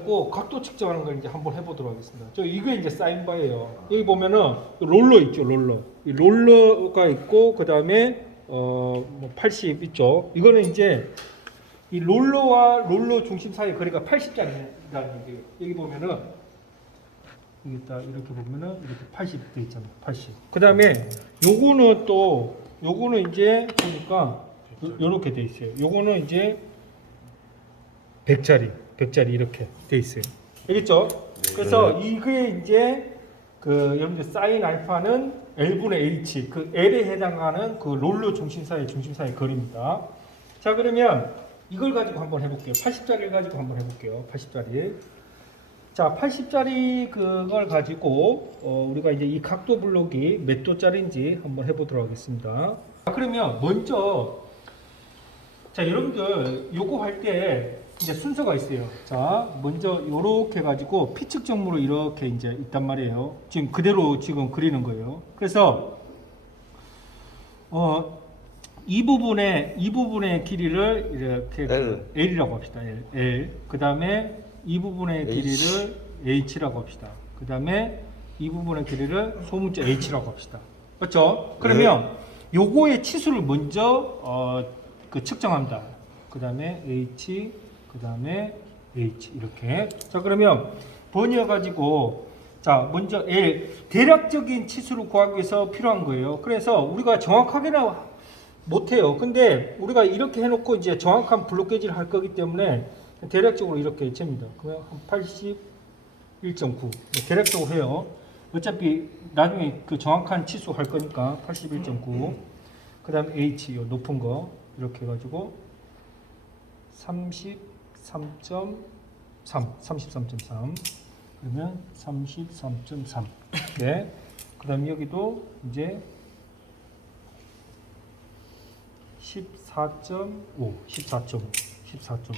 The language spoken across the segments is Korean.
가지고 각도 측정하는 걸 이제 한번 해보도록 하겠습니다. 저 이게 이제 사인바예요. 여기 보면은 롤러 있죠, 롤러. 이 롤러가 있고 그 다음에 어뭐 80 있죠. 이거는 이제 이 롤러와 롤러 중심 사이 거리가 80짜리라는 얘기예요. 여기 보면은 여기 딱 이렇게 보면은 이렇게 80 돼 있잖아요. 80. 그 다음에 요거는 또 요거는 이제 보니까 요- 요렇게 돼 있어요. 요거는 이제 100짜리, 100짜리 이렇게 돼 있어요. 알겠죠? 그래서 이게 이제 그 여러분들 사인 알파는 L분의 H, 그 L에 해당하는 그 롤러 중심사의 중심사의 거리입니다. 자 그러면 이걸 가지고 한번 해볼게요. 80짜리를 가지고 한번 해볼게요. 80짜리. 자, 80짜리 그걸 가지고 어, 우리가 이제 이 각도 블록이 몇 도짜리인지 한번 해보도록 하겠습니다. 자, 그러면 먼저 자 여러분들 요거 할 때 이제 순서가 있어요. 자 먼저 요렇게 가지고 피 측정무로 이렇게 이제 있단 말이에요. 지금 그대로 지금 그리는 거예요. 그래서 어 이 부분의 이 부분의 길이를 이렇게 L. L이라고 합시다. L. L. 그다음에 이 부분의 H. 길이를 H라고 합시다. 그다음에 이 부분의 길이를 소문자 H라고 합시다. 맞죠? 그러면 요거의 치수를 먼저 어, 그 측정합니다. 그다음에 H, 그 다음에 H 이렇게. 자 그러면 번이어 가지고 자 먼저 L 대략적인 치수를 구하기 위해서 필요한 거예요. 그래서 우리가 정확하게는 못해요. 근데 우리가 이렇게 해놓고 이제 정확한 블록 게이지를 할 거기 때문에 대략적으로 이렇게 잽니다. 그러면 한 81.9 대략적으로 해요. 어차피 나중에 그 정확한 치수 할 거니까 81.9. 그 다음에 H 요 높은 거 이렇게 해가지고 33.3 33.3 그러면 33.3 네. 그 다음 여기도 이제 14.5 14.5 14.5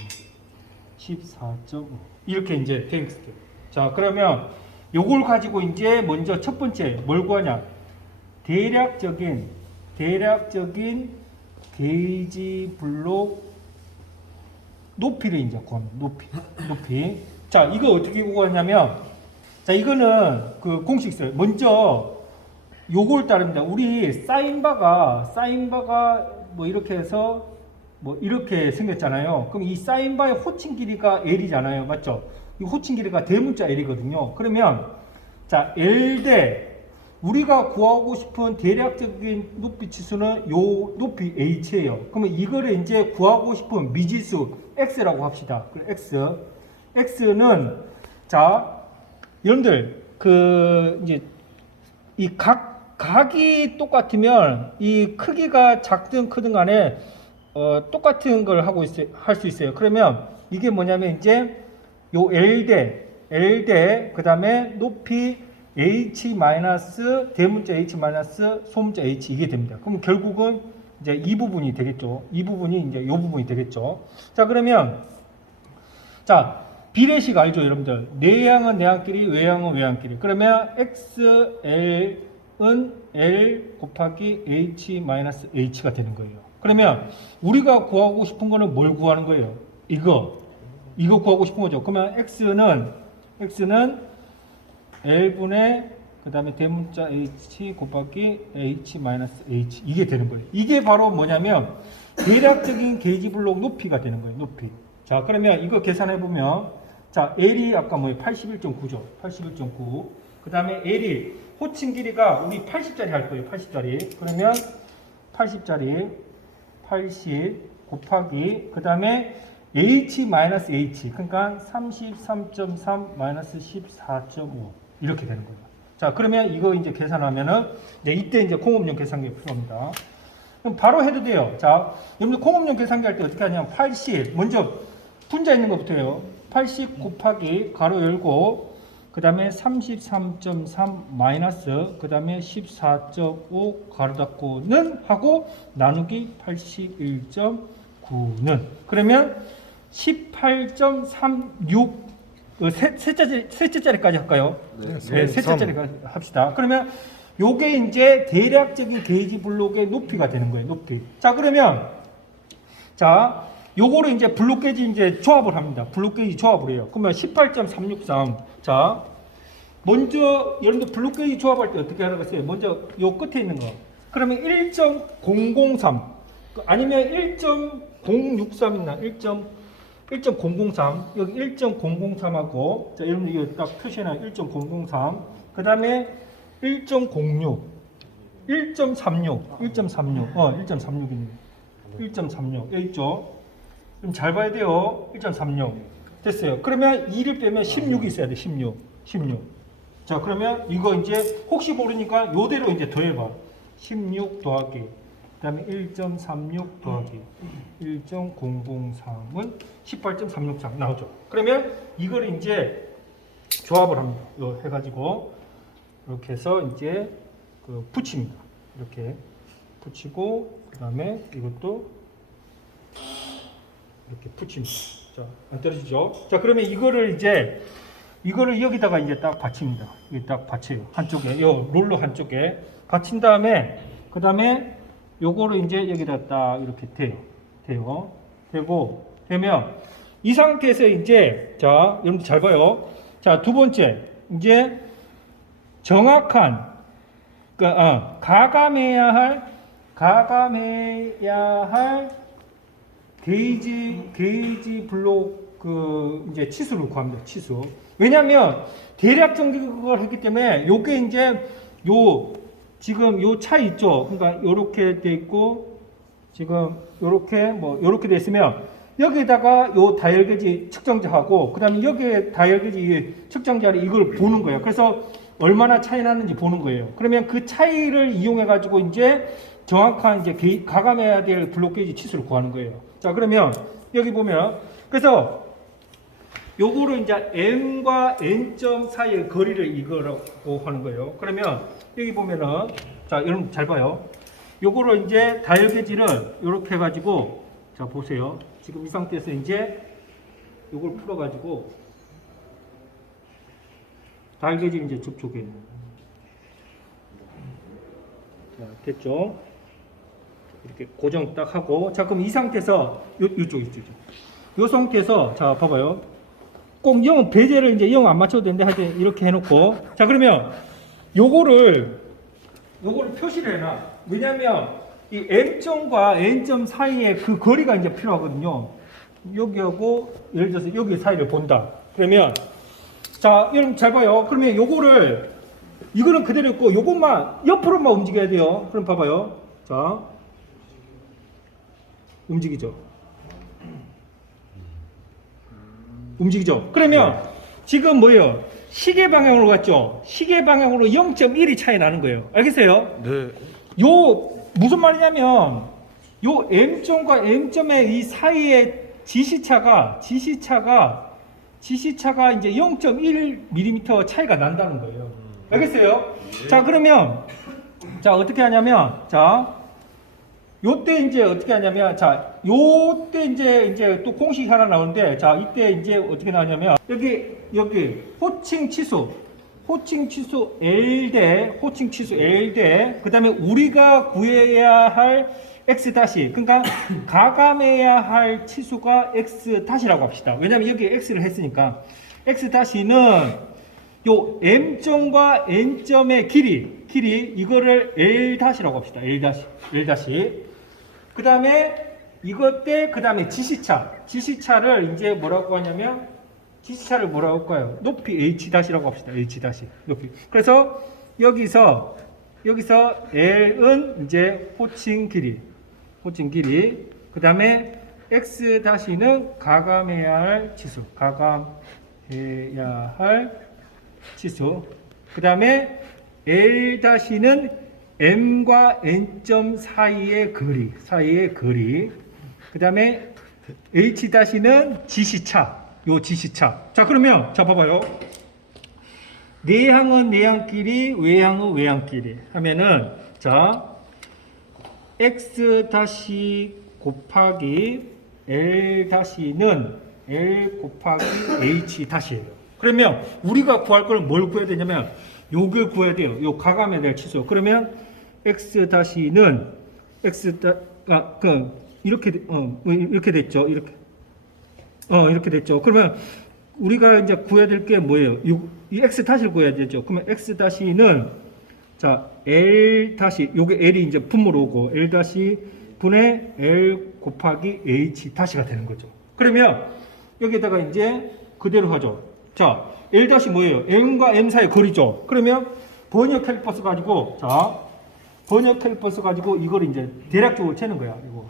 14.5 이렇게 이제 돼 있어요. 자 그러면 요걸 가지고 이제 먼저 첫 번째 뭘 구하냐? 대략적인 대략적인 게이지 블록 높이를 이제 구합니다. 높이 높이 자 이거 어떻게 구하냐면 자 이거는 그 공식 있어요. 먼저 요걸 따릅니다. 우리 사인 바가 사인 바가 뭐 이렇게 해서 뭐 이렇게 생겼잖아요. 그럼 이 사인 바의 호칭 길이가 L이잖아요. 맞죠? 이 호칭 길이가 대문자 L이거든요. 그러면 자 L 대 우리가 구하고 싶은 대략적인 높이 치수는 요 높이 H예요. 그러면 이거를 이제 구하고 싶은 미지수 X라고 합시다. X. X는 자 여러분들 그 이제 이 각 각이 똑같으면 이 크기가 작든 크든 간에 어, 똑같은 걸 하고 할 수 있어요. 그러면 이게 뭐냐면 이제 요 L 대 L 대 그다음에 높이 H 대문자 H 소문자 H 이게 됩니다. 그럼 결국은 이제 이 부분이 되겠죠. 이 부분이 이제 요 부분이 되겠죠. 자 그러면 자 비례식 알죠, 여러분들? 내향은 내향끼리, 외향은 외향끼리. 그러면 XL은 L 곱하기 H 마이너스 H가 되는 거예요. 그러면 우리가 구하고 싶은 거는 뭘 구하는 거예요? 이거. 이거 구하고 싶은 거죠. 그러면 X는 X는 L분의 그 다음에 대문자 H 곱하기 H 마이너스 H 이게 되는 거예요. 이게 바로 뭐냐면 대략적인 게이지 블록 높이가 되는 거예요. 높이. 자 그러면 이거 계산해 보면 자 L이 아까 뭐예요? 81.9죠. 81.9. 그 다음에 L이 호칭 길이가 우리 80짜리 할 거예요. 80짜리. 그러면 80짜리 80 곱하기 그 다음에 H 마이너스 H 그러니까 33.3 마이너스 14.5 이렇게 되는 거예요. 자 그러면 이거 이제 계산하면은 네, 이때 이제 공업용 계산기 필요합니다. 그럼 바로 해도 돼요. 자 여러분들 공업용 계산기 할 때 어떻게 하냐면 80 먼저 분자 있는 것부터 해요. 80 곱하기 가로 열고 그 다음에 33.3 마이너스 그 다음에 14.5 가로 닫고는 하고 나누기 81.9는 그러면 18.36 어, 세, 셋째, 셋째짜리까지 할까요? 네. 네, 셋째짜리까지 합시다. 그러면 요게 이제 대략적인 게이지 블록의 높이가 되는 거예요. 높이. 자, 그러면 자 요거를 이제 블록 게이지 이제 조합을 합니다. 블록 게이지 조합을 해요. 그러면 18.363. 자, 먼저 여러분들 블록 게이지 조합할 때 어떻게 하라겠어요? 먼저 요 끝에 있는 거. 그러면 1.003 아니면 1.063 있나? 1. 1.003 여기 1.003하고 자 여러분 이거 딱 표시해놔 1.003그 다음에 1.06 1.36 1.36 어 1.36입니다 1.36 여기 있죠? 좀 잘 봐야 돼요. 1.36 됐어요. 그러면 2를 빼면 16이 있어야 돼. 16 16자 그러면 이거 이제 혹시 모르니까 요대로 이제 더해봐. 16 더하기 그 다음에 1.36 더하기 1.003은 18.363 나오죠. 그러면 이걸 이제 조합을 합니다. 요 해가지고 이렇게 해서 이제 그 붙입니다. 이렇게 붙이고 그 다음에 이것도 이렇게 붙입니다. 자, 안 떨어지죠? 자, 그러면 이거를 이제 이거를 여기다가 이제 딱 받칩니다. 여기 딱 받쳐요. 한쪽에, 요 롤러 한쪽에 받친 다음에 그 다음에 요거를 이제 여기다 딱 이렇게 돼요. 돼요. 되고 되면 이 상태에서 이제 자 여러분들 잘 봐요. 자 두 번째 이제 정확한 그 아, 가감해야 할 가감해야 할 게이지 게이지 블록 그 이제 치수를 구합니다. 치수. 왜냐하면 대략 정직을 했기 때문에 요게 이제 요 지금 요 차이 있죠. 그러니까 요렇게 돼 있고 지금 요렇게 뭐 요렇게 돼 있으면 여기에다가 요 다혈계지 측정자하고 그다음에 여기에 다혈계지 측정자를 이걸 보는 거예요. 그래서 얼마나 차이 나는지 보는 거예요. 그러면 그 차이를 이용해 가지고 이제 정확한 이제 게- 가감해야 될 블록 게이지 치수를 구하는 거예요. 자, 그러면 여기 보면 그래서 요거를 이제 m과 n점 사이의 거리를 이거라고 하는 거예요. 그러면 여기 보면은 자, 여러분 잘 봐요. 요거를 이제 다혈계지를 이렇게 해 가지고 자, 보세요. 지금 이 상태에서 이제 요걸 풀어 가지고 다혈계지를 이제 접촉해. 자, 됐죠? 이렇게 고정 딱 하고 자, 그럼 이 상태에서 요 요쪽 있죠. 요 상태에서 자, 봐봐요. 꼭 0은 배제를 이제 0 안 맞춰도 되는데 하여튼 이렇게 해놓고. 자 그러면 요거를 요거를 표시를 해놔. 왜냐면 이 m점과 n점 사이에 그 거리가 이제 필요하거든요. 여기하고 예를 들어서 여기 사이를 본다. 그러면 자 여러분 잘 봐요. 그러면 요거를 이거는 그대로 있고 요것만 옆으로만 움직여야 돼요. 그럼 봐봐요. 자 움직이죠 움직이죠. 그러면 지금 뭐예요? 시계 방향으로 갔죠. 시계 방향으로 0.1이 차이 나는 거예요. 알겠어요? 네. 요 무슨 말이냐면 요 m점과 m점의 이 사이의 지시차가 지시차가 지시차가 이제 0.1mm 차이가 난다는 거예요. 알겠어요? 자 그러면 자 어떻게 하냐면 자 요때 이제 어떻게 하냐면 자 요때 이제 이제 또 공식이 하나 나오는데 자 이때 이제 어떻게 나오냐면 여기 여기 호칭 치수 호칭 치수 L 대 호칭 치수 L 대 그 다음에 우리가 구해야 할 x 다시 그러니까 가감해야 할 치수가 x 다시라고 합시다. 왜냐면 여기 x를 했으니까 x 다시는 요 m점과 n점의 길이 길이 이거를 l 다시라고 합시다. l 다시 l 다시 그 다음에 이것 때, 그 다음에 지시차. 지시차를 이제 뭐라고 하냐면, 지시차를 뭐라고 할까요? 높이 H-라고 합시다. H- 높이. 그래서 여기서, 여기서 L은 이제 호칭 길이. 호칭 길이. 그 다음에 X-는 가감해야 할 치수. 가감해야 할 치수. 그 다음에 L-는 m과 n점 사이의 거리, 사이의 거리. 그 다음에 h-는 지시차, 요 지시차. 자, 그러면, 자, 봐봐요. 내향은 내향끼리, 외향은 외향끼리 하면은, 자, x 다시 곱하기 l 다시는 l 곱하기 h 다시예요. 그러면 우리가 구할 걸 뭘 구해야 되냐면 요걸 구해야 돼요. 요 가감해야 될 치수. 그러면 x 다시는 x 다 아, 그 이렇게 돼- 어뭐 이렇게 됐죠. 이렇게 어 이렇게 됐죠. 그러면 우리가 이제 구해야 될 게 뭐예요? 육- 이 x 다시를 구해야 되죠. 그러면 x 다시는 자 l 다시 요게 l이 이제 분모로 오고 l 다시 분의 l 곱하기 h 다시가 되는 거죠. 그러면 여기다가 이제 그대로 하죠. 자 l 다시 뭐예요? m과 m 사이 거리죠. 그러면 번역 캘리퍼스 가지고 자 번역 캘리퍼스 가지고 이걸 이제 대략적으로 재는 거야. 이거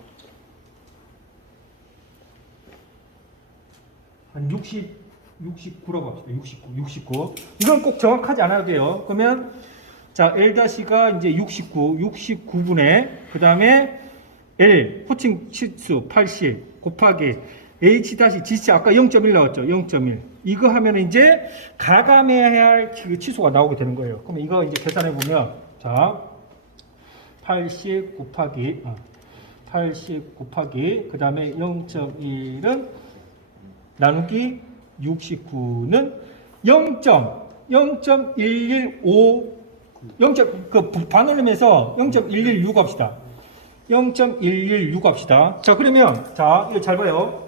한 60, 69라고 합시다. 69, 69. 이건 꼭 정확하지 않아도 돼요. 그러면 자 L-가 이제 69, 69분의 그 다음에 L 호칭 치수 80 곱하기 H 다시 지치 아까 0.1 나왔죠. 0.1. 이거 하면 이제 가감해야 할 그 치수가 나오게 되는 거예요. 그러면 이거 이제 계산해 보면 자 80 곱하기 어, 80 곱하기 그 다음에 0.1은 나누기 69는 0.0115 0. 그 반올림해서 0.116 합시다. 0.116 합시다. 자 그러면 자 이거 잘 봐요.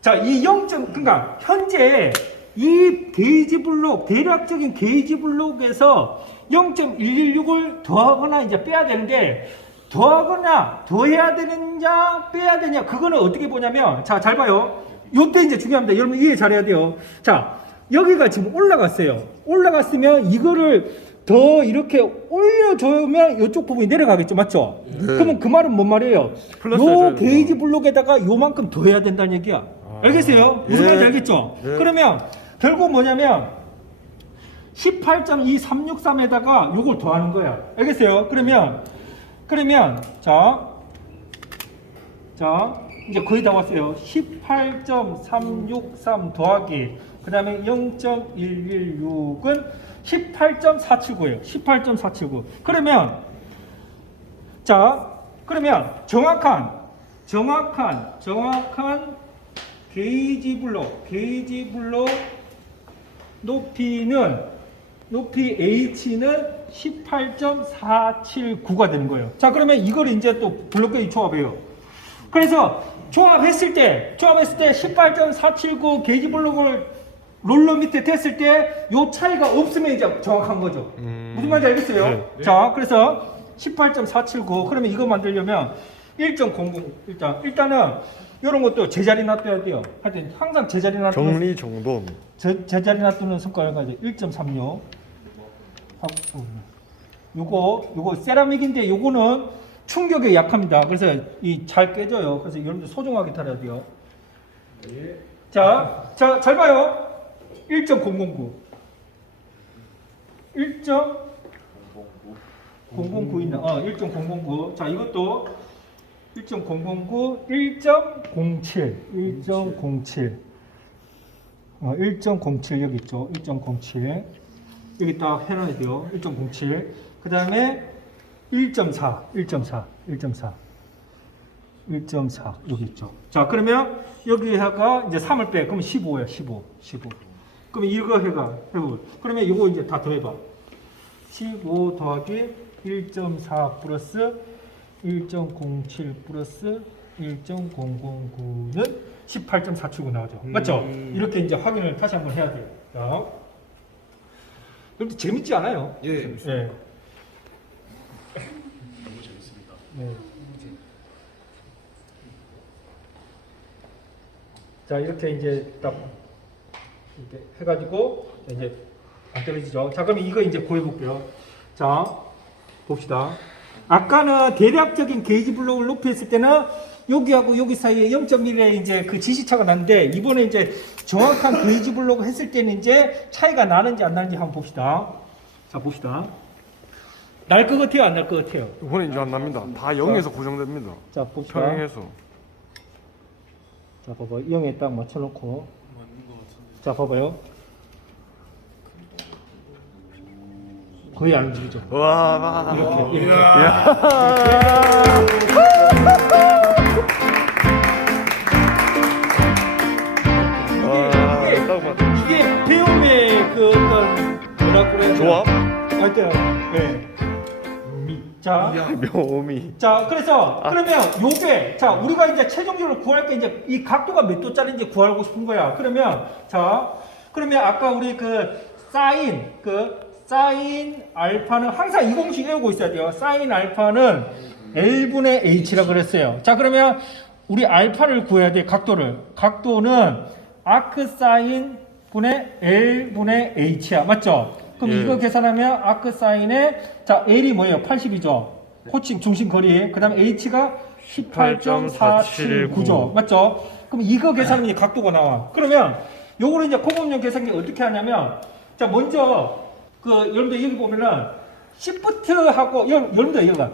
자 이 0. 그러니까 현재 이 게이지 블록 대략적인 게이지 블록에서 0.116을 더하거나 이제 빼야 되는데 더하거나 더해야 되느냐 빼야 되냐 그거는 어떻게 보냐면 자 잘 봐요. 요때 이제 중요합니다. 여러분 이해 잘해야 돼요. 자 여기가 지금 올라갔어요. 올라갔으면 이거를 더 이렇게 올려주면 이쪽 부분이 내려가겠죠, 맞죠? 그러면 그 말은 뭔 말이에요? 요 게이지 블록에다가 요만큼 더 해야 된다는 얘기야. 알겠어요? 무슨 예. 말인지 알겠죠? 예. 그러면 결국 뭐냐면 18.2363에다가 요걸 더하는 거야. 알겠어요? 그러면 그러면 자, 자 이제 거의 다 왔어요. 18.363 더하기 그 다음에 0.116은 18.479예요. 18.479. 그러면 자 그러면 정확한 정확한 정확한 게이지 블록 게이지 블록 높이는 높이 h는 18.479가 되는 거예요. 자 그러면 이걸 이제 또 블록게이지 조합해요. 그래서 조합했을 때 조합했을 때 18.479 게이지 블록을 롤러 밑에 댔을 때 요 차이가 없으면 이제 정확한 거죠. 음. 무슨 말인지 알겠어요? 네. 자 그래서 18.479 그러면 이거 만들려면 1.00 일단 일단은 이런 것도 제자리 놔둬야 돼요. 하여튼 항상 제자리 놔두는 정리 정돈. 제, 제자리 놔두는 성과를 가지고 1.36 요거 요거 세라믹인데 요거는 충격에 약합니다. 그래서 이 잘 깨져요. 그래서 여러분들 소중하게 달아야 돼요. 자, 자, 잘 봐요. 1.009 1.009 있나? 어, 1.009. 자, 이것도 1.009, 1.07, 1.07. 어, 1.07 여기 있죠. 1.07. 여기 딱 해놔야 돼요. 1.07. 그 다음에 1.4, 1.4, 1.4. 1.4 여기 있죠. 자 그러면 여기다가 이제 3을 빼 그러면 15야 15 15 그러면 이거 해가 해보 그러면 이거 이제 다 더해봐 15 더하기 1.4 플러스 1.07 플러스 1.009는 18.479 나오죠. 맞죠? 이렇게 이제 확인을 다시 한번 해야 돼요. 자. 근데 재밌지 않아요? 예. 네. 너무 재밌습니다. 네. 자 이렇게 이제 딱 이렇게 해가지고 자, 이제 안 떨어지죠. 자 그럼 이거 이제 구해볼게요. 자 봅시다. 아까는 대략적인 게이지 블록을 높이 했을 때는 여기하고 여기 사이에 0.1의 이제 그 지시차가 났는데 이번에 이제 정확한 게이지 블록을 했을 때는 이제 차이가 나는지 안 나는지 한번 봅시다. 자 봅시다. 날 것 같아요, 안 날 것 같아요? 이번에 이제 안 납니다. 다 0에서 고정됩니다. 자 봅시다. 평행해서. 자 봐봐 0에 딱 맞춰놓고. 자 봐봐요 거의 안 움직이죠 와. 이렇게 이렇게 와. 이게- 딱 맞. 이게 배움의 그 어떤 뭐라? 조합? 하여튼 예. 미- 자 자, 묘미. 자, 그래서 그러면 요게 자 우리가 이제 최종적으로 구할 게 이제 이 각도가 몇 도짜리인지 구하고 싶은 거야. 그러면 자, 그러면 아까 우리 그 사인 그 사인 알파는 항상 이 공식 외우고 있어야 돼요. 사인 알파는 L분의 H라 그랬어요. 자, 그러면 우리 알파를 구해야 돼. 각도를. 각도는 아크 사인 분의 L분의 H야. 맞죠? 그럼 예. 이거 계산하면 아크 사인의 자 L이 뭐예요? 80이죠. 호칭 중심 거리. 그다음에 H가 18.479죠. 맞죠? 그럼 이거 계산하면 이 각도가 나와. 그러면 요거를 이제 고급용 계산기 어떻게 하냐면 자 먼저 그 여러분들 여기 보면은 시프트하고 여- 여러분들 이거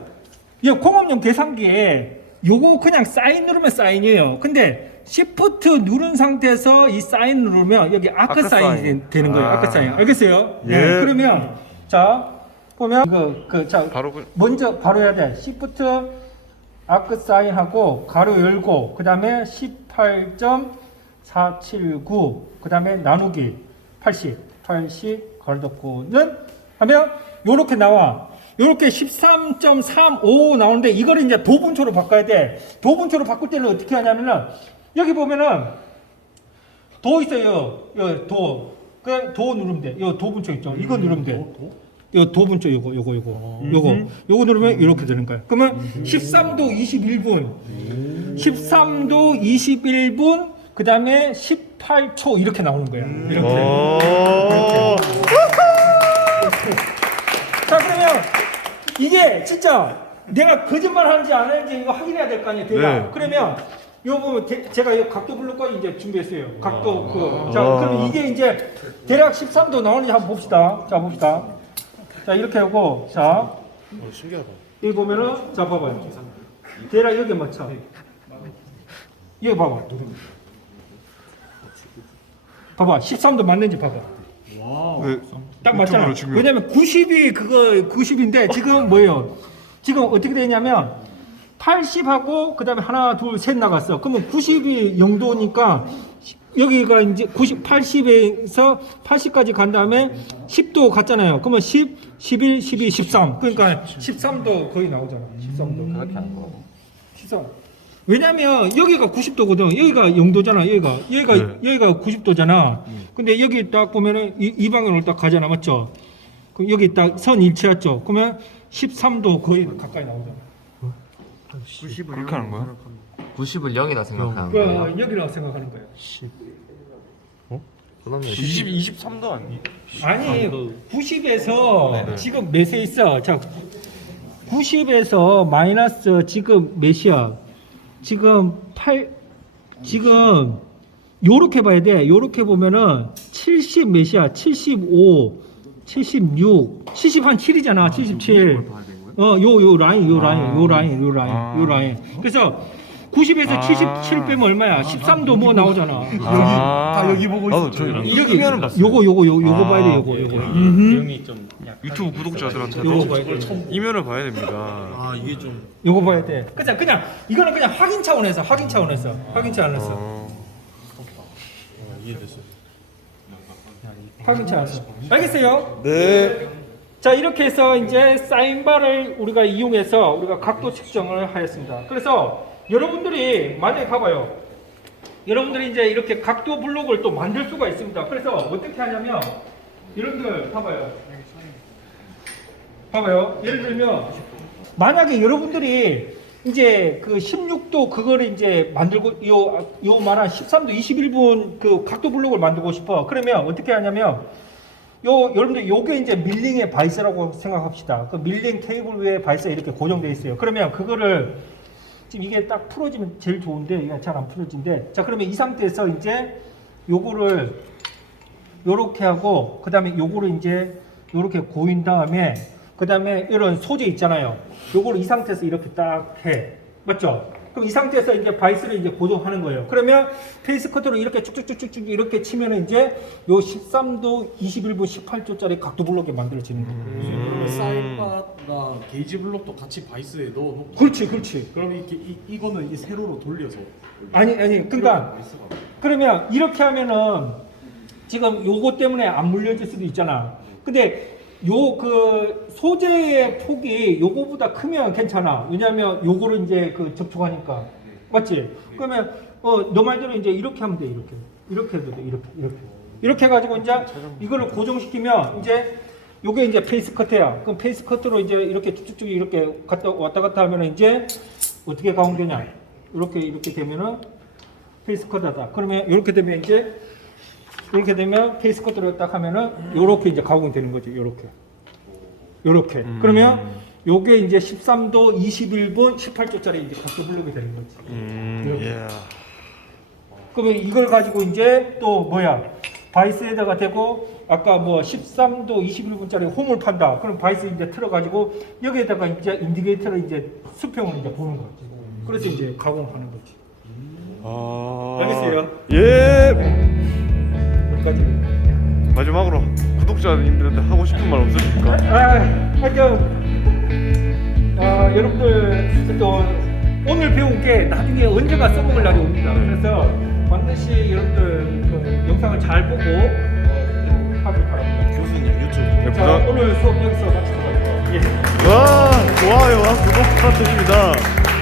이 공업용 계산기에 요거 그냥 사인 누르면 사인이에요. 근데 시프트 누른 상태에서 이 사인 누르면 여기 아크, 아크 사인이 사인. 되는 거예요. 아크 아. 사인. 알겠어요? 예. 그러면 자 보면 그 그 자 바로 그 먼저 바로 해야 돼. 시프트 아크 사인하고 가로 열고 그다음에 18.479 그다음에 나누기 80 80 닫고는 하면 요렇게 나와. 요렇게 13.35 나오는데 이거를 이제 도분초로 바꿔야 돼. 도분초로 바꿀 때는 어떻게 하냐면은 여기 보면은 도 있어요. 요 도. 그냥 도 누르면 돼. 요 도분초 있죠. 이거 누르면 돼. 요 도분초 요거 요거 요거 요거 요거 누르면 이렇게 되는 거야. 그러면 13도 21분 13도 21분 그 다음에 18초 이렇게 나오는 거야. 이렇게. 오. 자 그러면 이게 진짜 내가 거짓말 하는지 안 하는지 이거 확인해야 될 거 아니에요. 대략. 네. 그러면 요 부분 대- 제가 이 각도 블록까지 이제 준비했어요. 각도 그. 자 아. 그럼 이게 이제 대략 13도 나오는지 한번 봅시다. 자 봅시다. 자 이렇게 하고 자 어, 신기하다. 여기 보면은 자 봐봐요. 대략 여기 맞춰. 여기 봐봐. 봐봐 13도 맞는지 봐봐. 네, 딱 맞잖아. 지금- 왜냐면 90이 그거 90인데 지금 뭐예요? 지금 어떻게 되냐면 80하고 그 다음에 하나 둘 셋 나갔어. 그러면 90이 0도니까 여기가 이제 90 80에서 80까지 간 다음에 10도 갔잖아요. 그러면 10, 11, 12, 13. 그러니까 13도 거의 나오잖아. 13도. 그렇게 하는 거. 13. 왜냐면 여기가 90도거든. 여기가 0도잖아. 여기가 여기가 네. 여기가 90도잖아. 근데 여기 딱 보면은 이, 이 방향으로 딱 가잖아. 맞죠? 그럼 여기 딱 선 일치했죠. 그러면 13도 거의 가까이 나오잖아. 그렇게 하는 거야? 90을 0이다 생각하는 그 거예요? 여기라고 생각하는 거예요. 그러면 20, 23도 아니? 아니 90에서 네. 지금 몇에 있어? 자 90에서 마이너스 지금 몇이야? 지금 8 지금 요렇게 봐야 돼. 요렇게 보면은 70 몇이야? 75 76 70 한 7이잖아. 77 어, 요, 요 라인, 요 라인, 요 라인, 요 라인, 아. 요 라인. 그래서 90에서 아. 77 빼면 얼마야? 13도 뭐 나오잖아. 아, 다 여기 보고 나도 있었죠. 저 여기, 이면은 봤어요. 요거, 요거, 요, 요거 아, 봐야 돼, 요거, 요거. 오케이. 음흠. 유튜브 구독자들한테도 요거 봐야 돼. 이면을 봐야 됩니다. 아 이게 좀 요거 봐야 돼. 그냥, 그냥, 이거는 그냥 확인 차원에서, 확인 차원에서, 확인 차원에서, 어, 어, 이해됐어요. 확인 차원에서. 알겠어요? 네. 자 이렇게 해서 이제 사인바를 우리가 이용해서 우리가 각도 측정을 하였습니다. 그래서 여러분들이 만약에 봐봐요. 여러분들이 이제 이렇게 각도 블록을 또 만들 수가 있습니다. 그래서 어떻게 하냐면 여러분들 봐봐요. 봐봐요. 예를 들면 만약에 여러분들이 이제 그 16도 그거를 이제 만들고 요, 요 말한 13도 21분 그 각도 블록을 만들고 싶어. 그러면 어떻게 하냐면 요 여러분들 요게 이제 밀링의 바이스라고 생각합시다. 그 밀링 테이블 위에 바이스가 이렇게 고정돼 있어요. 그러면 그거를 지금 이게 딱 풀어지면 제일 좋은데 이게 잘 안 풀어진대. 자 그러면 이 상태에서 이제 요거를 요렇게 하고 그 다음에 요거를 이제 요렇게 고인 다음에 그 다음에 이런 소재 있잖아요. 요거를 이 상태에서 이렇게 딱 해. 맞죠? 그럼 이 상태에서 이제 바이스를 이제 고정하는 거예요. 그러면 페이스 커터로 이렇게 쭉쭉쭉쭉 이렇게 치면은 이제 요 13도 21분 18초짜리 각도 블록이 만들어지는 거예요. 그러면 사이바나 게이지 블록도 같이 바이스에 넣어놓고 그렇지, 그렇지. 그럼 이렇게 이, 이거는 이 세로로 돌려서 아니, 아니, 그러니까 바이스가 그러면 이렇게 하면은 지금 요거 때문에 안 물려질 수도 있잖아. 근데 요 그 소재의 폭이 요거보다 크면 괜찮아. 왜냐면 요거를 이제 그 접촉하니까. 맞지? 그러면 어, 너 말대로 이제 이렇게 하면 돼. 이렇게. 이렇게 해도 돼. 이렇게. 이렇게. 이렇게 해 가지고 이제 이거를 고정시키면 이제 요게 이제 페이스 커트야. 그럼 페이스 커트로 이제 이렇게 쭉쭉쭉 이렇게 갔다 왔다 갔다 하면은 이제 어떻게 가공되냐? 이렇게 이렇게 되면은 페이스 커트다. 그러면 이렇게 되면 이제 이렇게 되면 페이스 커트로 딱 하면은 요렇게 이제 가공이 되는 거죠. 요렇게. 요렇게. 그러면 요게 이제 13도 21분 18초짜리 이제 각도 블록이 되는 거지. 음. 예. 그러면 이걸 가지고 이제 또 뭐야 바이스에다가 대고 아까 뭐 13도 21분짜리 홈을 판다. 그럼 바이스 이제 틀어 가지고 여기에다가 이제 인디게이터를 이제 수평을 이제 보는 거지. 그래서 이제 가공하는 거지. 아. 알겠어요? 예. 여기까지. 마지막으로 구독자님들한테 하고 싶은 말 없으십니까? 아, 하여튼 아, 여러분들 또 오늘 배운 게 나중에 언제가 써먹을 날이 옵니다. 그래서 반드시 여러분들 그 영상을 잘 보고 어, 하길 바랍니다. 교수님 유튜브. 네, 자, 오늘 수업 여기서 마치도록 하겠습니다. 예. 와, 좋아요와 구독 부탁드립니다.